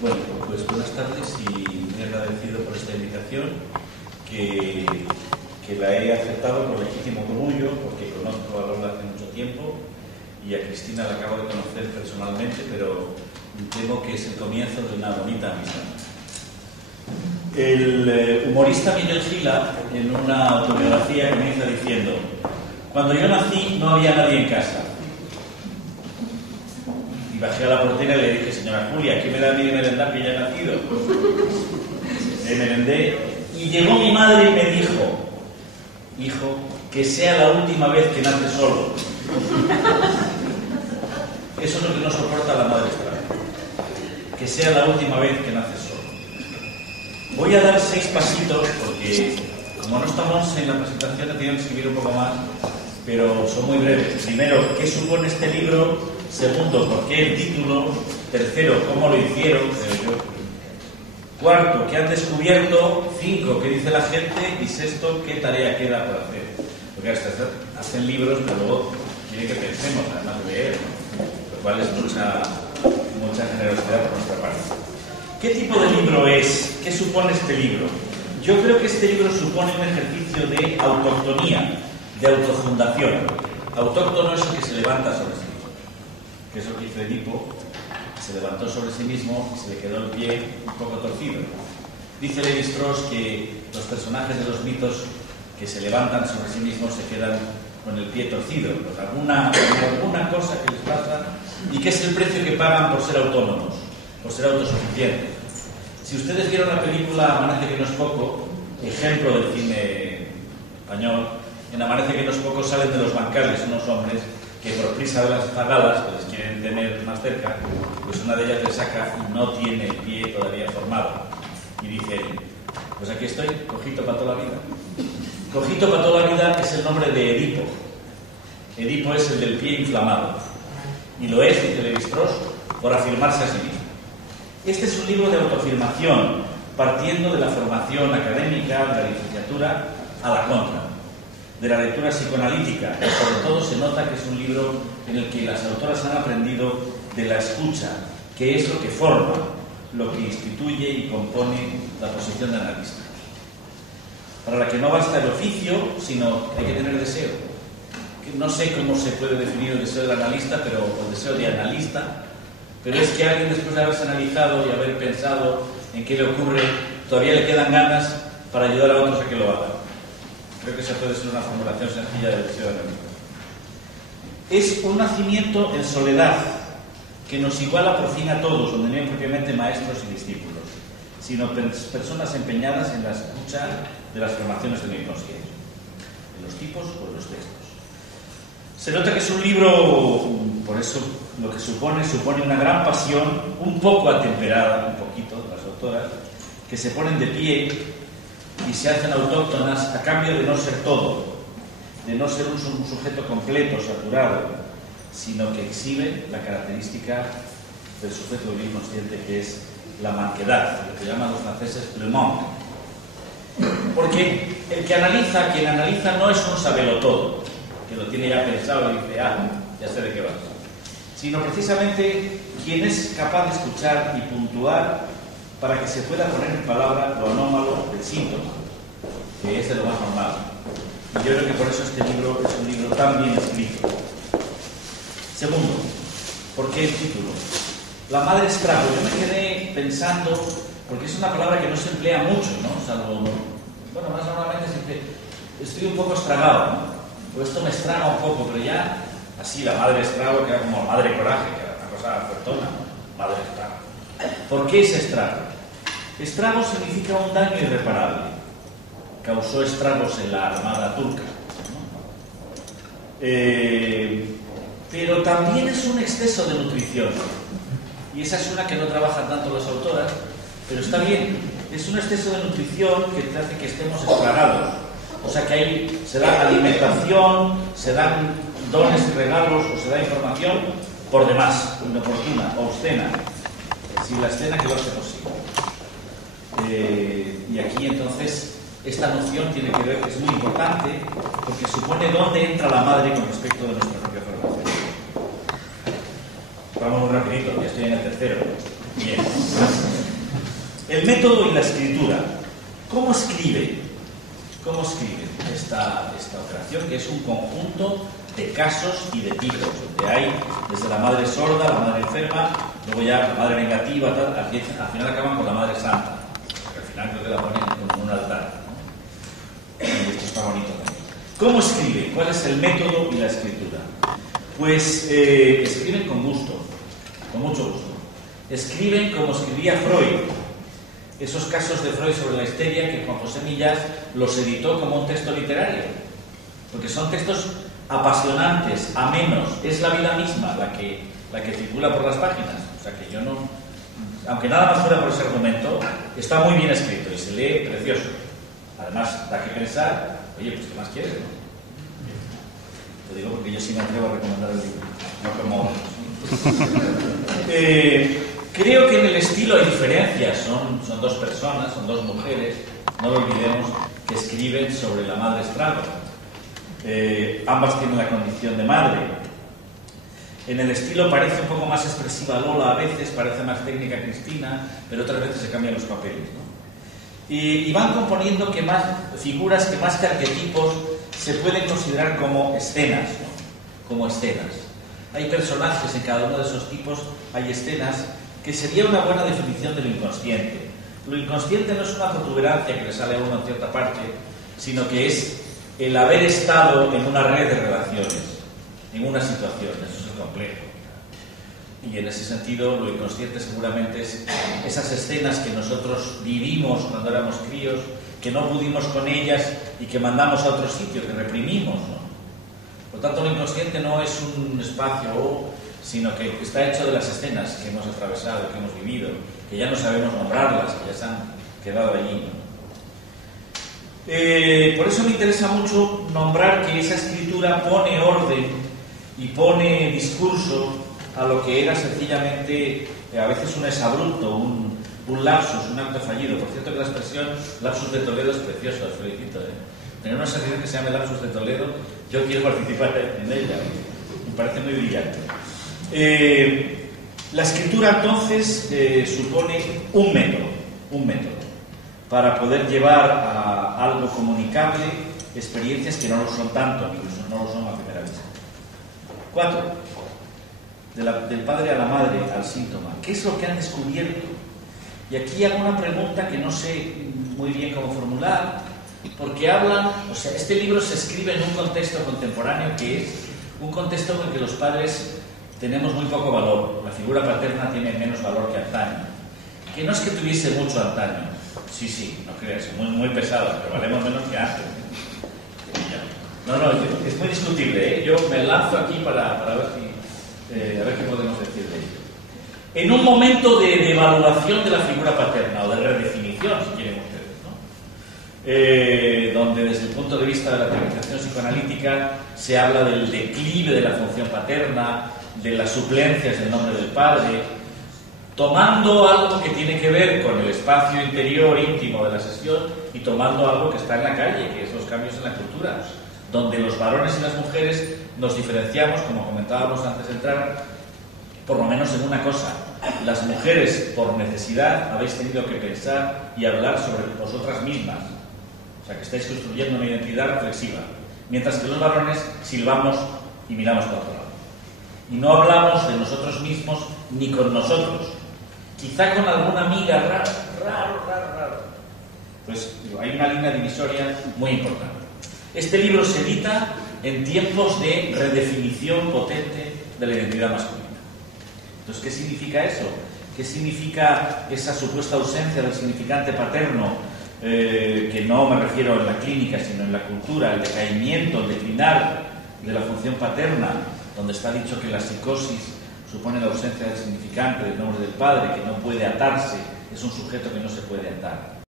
Bueno, pues buenas tardes y muy agradecido por esta invitación que la he aceptado con legítimo orgullo porque conozco a Lola hace mucho tiempo y a Cristina la acabo de conocer personalmente, pero temo que es el comienzo de una bonita amistad. El humorista Miguel Gila, en una autobiografía, comienza diciendo: cuando yo nací no había nadie en casa. Y bajé a la portera y le dije: señora Julia, ¿qué me da a mí de merendar que ya he nacido? Me merendé y llegó mi madre y me dijo: hijo, que sea la última vez que naces solo. Eso es lo que no soporta la madre extranjera, que sea la última vez que naces solo. Voy a dar 6 pasitos porque, como no estamos en la presentación, he tenido que escribir un poco más, pero son muy breves. Primero, ¿qué supone este libro? Segundo, ¿por qué el título? Tercero, ¿cómo lo hicieron? Cuarto, ¿qué han descubierto? 5, ¿qué dice la gente? Y sexto, ¿qué tarea queda por hacer? Porque hacen libros, pero luego quieren que pensemos, además de leer, ¿no? Lo cual es mucha generosidad por nuestra parte. ¿Qué tipo de libro es? ¿Qué supone este libro? Yo creo que este libro supone un ejercicio de autoctonía, de autofundación. Autóctono es el que se levanta sobre sí mismo, que es lo que hizo Edipo, que se levantó sobre sí mismo y se le quedó el pie un poco torcido. Dice Lévi-Strauss que los personajes de los mitos que se levantan sobre sí mismos se quedan con el pie torcido, con alguna cosa que les pasa, y que es el precio que pagan por ser autónomos, por ser autosuficientes. Si ustedes vieron la película Amanece que no es poco, ejemplo del cine español, en Amanece que no es poco salen de los bancales unos hombres que por prisa de las zagalas, que les quieren tener más cerca, pues una de ellas le saca y no tiene el pie todavía formado. Y dice: pues aquí estoy, cojito para toda la vida. Cojito para toda la vida es el nombre de Edipo. Edipo es el del pie inflamado. Y lo es, dice Lévi-Strauss, por afirmarse a sí mismo. Este es un libro de autoafirmación, partiendo de la formación académica, de la licenciatura, a la contra, de la lectura psicoanalítica. Y sobre todo se nota que es un libro en el que las autoras han aprendido de la escucha, que es lo que forma, lo que instituye y compone la posición de analista. Para la que no basta el oficio, sino hay que tener deseo. No sé cómo se puede definir el deseo del analista, pero el deseo de analista, pero es que alguien, después de haberse analizado y haber pensado en qué le ocurre, todavía le quedan ganas para ayudar a otros a que lo hagan. Creo que esa puede ser una formulación sencilla del deseo del analista. Es un nacimiento en soledad que nos iguala por fin a todos, donde no hay propiamente maestros y discípulos, sino personas empeñadas en la escucha de las formaciones del inconsciente, en los tipos o en los textos. Se nota que es un libro, por eso lo que supone una gran pasión, un poco atemperada, un poquito, las autoras, que se ponen de pie y se hacen autóctonas a cambio de no ser todo, de no ser un sujeto completo, saturado, sino que exhibe la característica del sujeto del inconsciente, que es la manquedad, lo que llaman los franceses le manque. Porque quien analiza no es un sabelotodo, que lo tiene ya pensado y dice: ya sé de qué vas, sino precisamente quien es capaz de escuchar y puntuar para que se pueda poner en palabra lo anómalo del síntoma, que es de lo más normal. Y yo creo que por eso este libro es un libro tan bien escrito. Segundo, ¿por qué el título? La madre estrago. Yo me quedé pensando, porque es una palabra que no se emplea mucho, ¿no? Salvo, bueno, más normalmente siempre estoy un poco estragado, ¿no? Pues esto me estraga un poco, pero ya así, la madre estrago, que era como madre coraje, que era una cosa fuertona, ¿no? Madre estrago. ¿Por qué es estrago? Estrago significa un daño irreparable. Causó estragos en la armada turca, ¿no? Pero también es un exceso de nutrición. Y esa es una que no trabajan tanto las autoras, pero está bien. Es un exceso de nutrición que hace que estemos estragados. O sea que ahí se da alimentación, se dan dones y regalos, o se da información por demás, inoportuna, obscena, sin la escena que lo hace posible. Y aquí entonces esta noción tiene que ver, que es muy importante, porque supone dónde entra la madre con respecto de nuestra propia formación. Vamos muy rapidito, ya estoy en el tercero. Bien. El método y la escritura. ¿Cómo escribe? ¿Cómo escribe esta operación? Que es un conjunto de casos y de tipos. Donde hay desde la madre sorda, la madre enferma, luego ya la madre vengativa, tal, al final acaban con la madre santa. Porque al final creo que la ponen como un altar, ¿no? Y esto está bonito también. ¿Cómo escribe? ¿Cuál es el método y la escritura? Pues escriben con gusto, con mucho gusto. Escriben como escribía Freud. Esos casos de Freud sobre la histeria que Juan José Millás los editó como un texto literario. Porque son textos apasionantes, amenos. Es la vida misma la que circula por las páginas. O sea que yo no... Aunque nada más fuera por ese argumento, está muy bien escrito y se lee precioso. Además, da que pensar, oye, pues ¿qué más quieres, no? Lo digo porque yo sí me atrevo a recomendar el libro, no como otros. Creo que en el estilo hay diferencias, son dos personas, son dos mujeres, no lo olvidemos, que escriben sobre la madre estrago. Ambas tienen la condición de madre. En el estilo parece un poco más expresiva Lola a veces, parece más técnica Cristina, pero otras veces se cambian los papeles, ¿no? Y van componiendo figuras que más que arquetipos se pueden considerar como escenas, ¿no? Como escenas. Hay personajes en cada uno de esos tipos, hay escenas, que sería una buena definición de lo inconsciente. Lo inconsciente no es una protuberancia que le sale a uno en cierta parte, sino que es el haber estado en una red de relaciones, en una situación. Eso es el complejo. Y en ese sentido, lo inconsciente seguramente es esas escenas que nosotros vivimos cuando éramos críos, que no pudimos con ellas y que mandamos a otro sitio, que reprimimos, ¿no? Por tanto, lo inconsciente no es un espacio, sino que está hecho de las escenas que hemos atravesado, que hemos vivido, que ya no sabemos nombrarlas, que ya se han quedado allí, ¿no? Por eso me interesa mucho nombrar que esa escritura pone orden y pone discurso a lo que era sencillamente a veces un exabrupto, un lapsus, un acto fallido. Por cierto que la expresión lapsus de Toledo es preciosa, os felicito. Tener una sección que se llame lapsus de Toledo, yo quiero participar en ella, me parece muy brillante. La escritura entonces supone un método para poder llevar a algo comunicable experiencias que no lo son tanto, incluso no lo son a primera vista. 4. Del padre a la madre al síntoma. ¿Qué es lo que han descubierto? Y aquí hago una pregunta que no sé muy bien cómo formular, porque este libro se escribe en un contexto contemporáneo que es un contexto en el que los padres tenemos muy poco valor. La figura paterna tiene menos valor que antaño. Que no es que tuviese mucho antaño. Sí, no creas, muy pesado, pero valemos menos que antes. No, es muy discutible, ¿eh? Yo me lanzo aquí para ver qué podemos decir de ello. En un momento de devaluación de la figura paterna, o de redefinición, si quieren ustedes, ¿no? Donde desde el punto de vista de la teorización psicoanalítica se habla del declive de la función paterna, de las suplencias del nombre del padre, tomando algo que tiene que ver con el espacio interior íntimo de la sesión y tomando algo que está en la calle, que es los cambios en la cultura, donde los varones y las mujeres nos diferenciamos, como comentábamos antes de entrar, por lo menos en una cosa. Las mujeres, por necesidad, habéis tenido que pensar y hablar sobre vosotras mismas. O sea, que estáis construyendo una identidad reflexiva. Mientras que los varones silbamos y miramos para otro lado. Y no hablamos de nosotros mismos ni con nosotros. Quizá con alguna amiga raro. Pues hay una línea divisoria muy importante. Este libro se edita en tiempos de redefinición potente de la identidad masculina. Entonces, ¿qué significa eso? ¿Qué significa esa supuesta ausencia del significante paterno? Que no me refiero en la clínica, sino en la cultura, el decaimiento, el declinar de la función paterna, donde está dicho que la psicosis supone la ausencia del significante del nombre del padre, que no puede atarse, es un sujeto que no se puede atar.